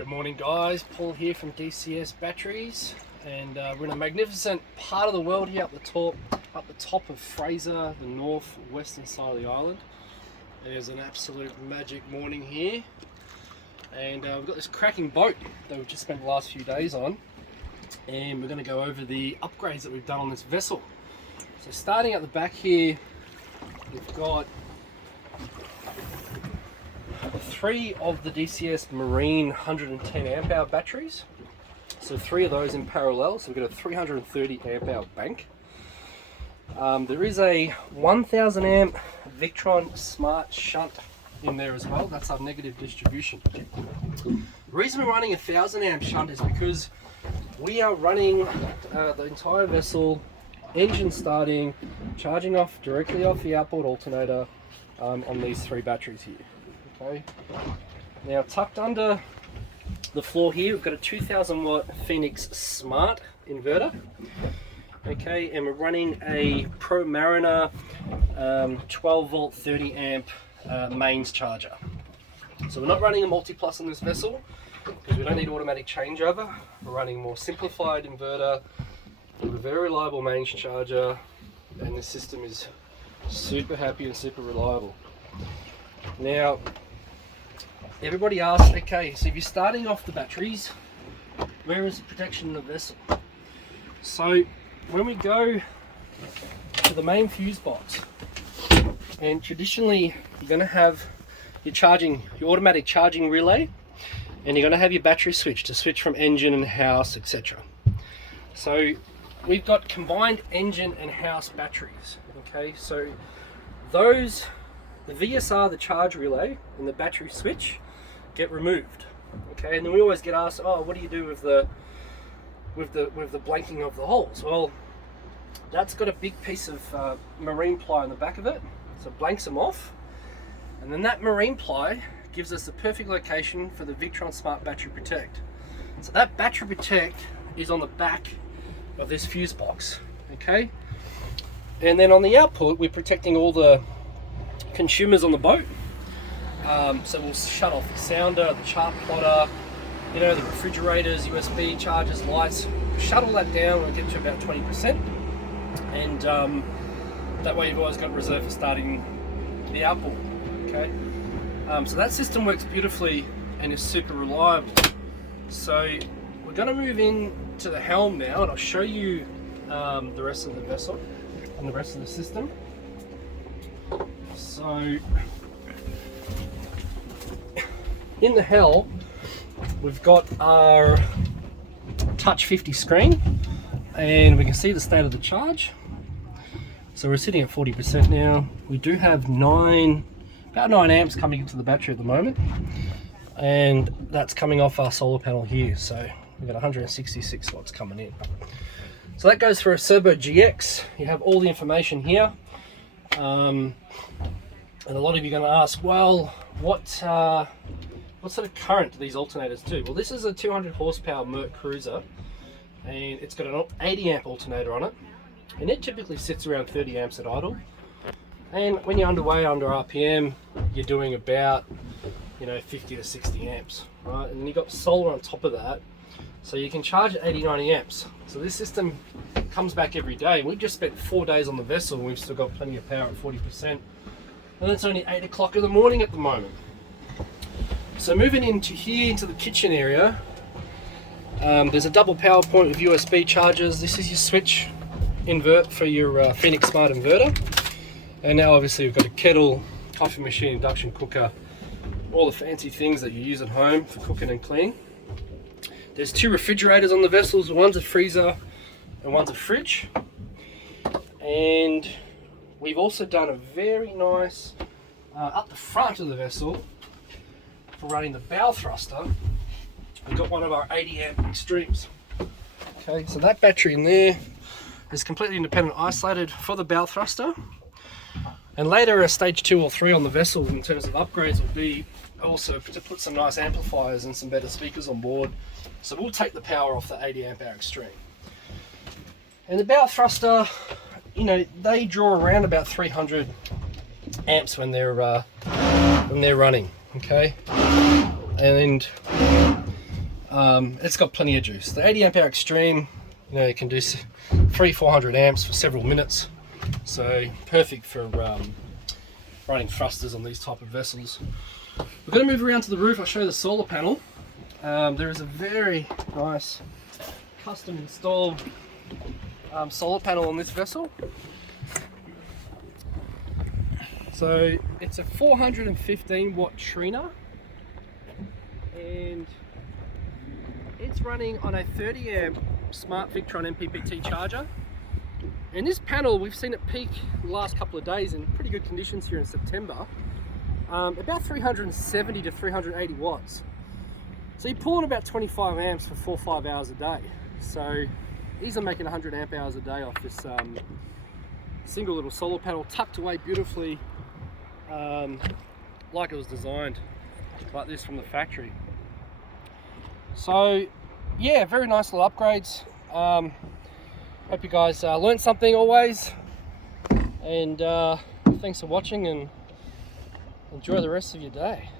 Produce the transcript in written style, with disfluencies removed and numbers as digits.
Good morning guys, Paul here from DCS Batteries, and we're in a magnificent part of the world here up the top of Fraser, the northwestern side of the island. There's an absolute magic morning here, and we've got this cracking boat that we've just spent the last few days on, and we're going to go over the upgrades that we've done on this vessel. So starting at the back here, we've got 3 of the DCS Marine 110 amp hour batteries. So 3 of those in parallel, so we've got a 330 amp hour bank. There is a 1000 amp Victron Smart Shunt in there as well. That's our negative distribution. The reason we're running a 1000 amp shunt is because we are running the entire vessel, engine starting, charging off directly off the outboard alternator on these 3 batteries here. Okay. Now tucked under the floor here, we've got a 2000 watt Phoenix Smart Inverter. Okay, and we're running a Pro Mariner 12 volt 30 amp mains charger. So we're not running a multi-plus on this vessel because we don't need automatic changeover. We're running a more simplified inverter with a very reliable mains charger, and the system is super happy and super reliable. Now, everybody asks, okay, so if you're starting off the batteries, where is the protection in the vessel? So when we go to the main fuse box, and traditionally you're going to have your automatic charging relay, and you're going to have your battery switch to switch from engine and house, etc. So we've got combined engine and house batteries. Okay, so those, the VSR, the charge relay, and the battery switch get removed. Okay, and then we always get asked, oh, what do you do with the blanking of the holes? Well, that's got a big piece of marine ply on the back of it, so it blanks them off, and then that marine ply gives us the perfect location for the Victron Smart Battery Protect. So that battery protect is on the back of this fuse box. Okay, and then on the output we're protecting all the consumers on the boat. So we'll shut off the sounder, the chart plotter, the refrigerators, USB chargers, lights. Shut all that down and get to about 20%, and that way you've always got reserve for starting the outboard. Okay, so that system works beautifully and is super reliable. So we're going to move in to the Helm now, and I'll show you the rest of the vessel and the rest of the system. So in the Helm, we've got our touch 50 screen, and we can see the state of the charge. So we're sitting at 40% now. We do have about 9 amps coming into the battery at the moment, and that's coming off our solar panel here. So we've got 166 watts coming in. So that goes for a Serbo GX. You have all the information here. And a lot of you are going to ask, well, what sort of current do these alternators do? Well, this is a 200 horsepower Merc Cruiser, and it's got an 80 amp alternator on it, and it typically sits around 30 amps at idle. And when you're underway under RPM, you're doing about 50 to 60 amps, right? And you've got solar on top of that, so you can charge at 80-90 amps. So this system comes back every day. We've just spent 4 days on the vessel, and we've still got plenty of power at 40%. And it's only 8 o'clock in the morning at the moment. So moving into here, into the kitchen area, there's a double power point with USB chargers. This is your switch invert for your Phoenix Smart Inverter. And now obviously we've got a kettle, coffee machine, induction cooker, all the fancy things that you use at home for cooking and cleaning. There's 2 refrigerators on the vessels. One's a freezer and one's a fridge. And we've also done a very nice, up the front of the vessel, for running the bow thruster, we've got one of our 80 amp extremes. Okay, so that battery in there is completely independent, isolated for the bow thruster. And later, a stage 2 or 3 on the vessel in terms of upgrades will be also to put some nice amplifiers and some better speakers on board. So we'll take the power off the 80 amp hour extreme. And the bow thruster, they draw around about 300 amps when they're running. Okay, and It's got plenty of juice. The 80 amp hour extreme, you know, you can do 300-400 amps for several minutes, so perfect for running thrusters on these type of vessels. We're going to move around to the roof. I'll show you the solar panel. There is a very nice custom installed solar panel on this vessel. So it's a 415 watt Trina, and it's running on a 30 amp Smart Victron MPPT charger. And this panel, we've seen it peak the last couple of days in pretty good conditions here in September, about 370 to 380 watts. So you're pulling about 25 amps for 4 or 5 hours a day. So these are making 100 amp hours a day off this single little solar panel, tucked away beautifully, like it was designed, like this from the factory. So yeah, very nice little upgrades. Hope you guys learned something always, and thanks for watching, and enjoy the rest of your day.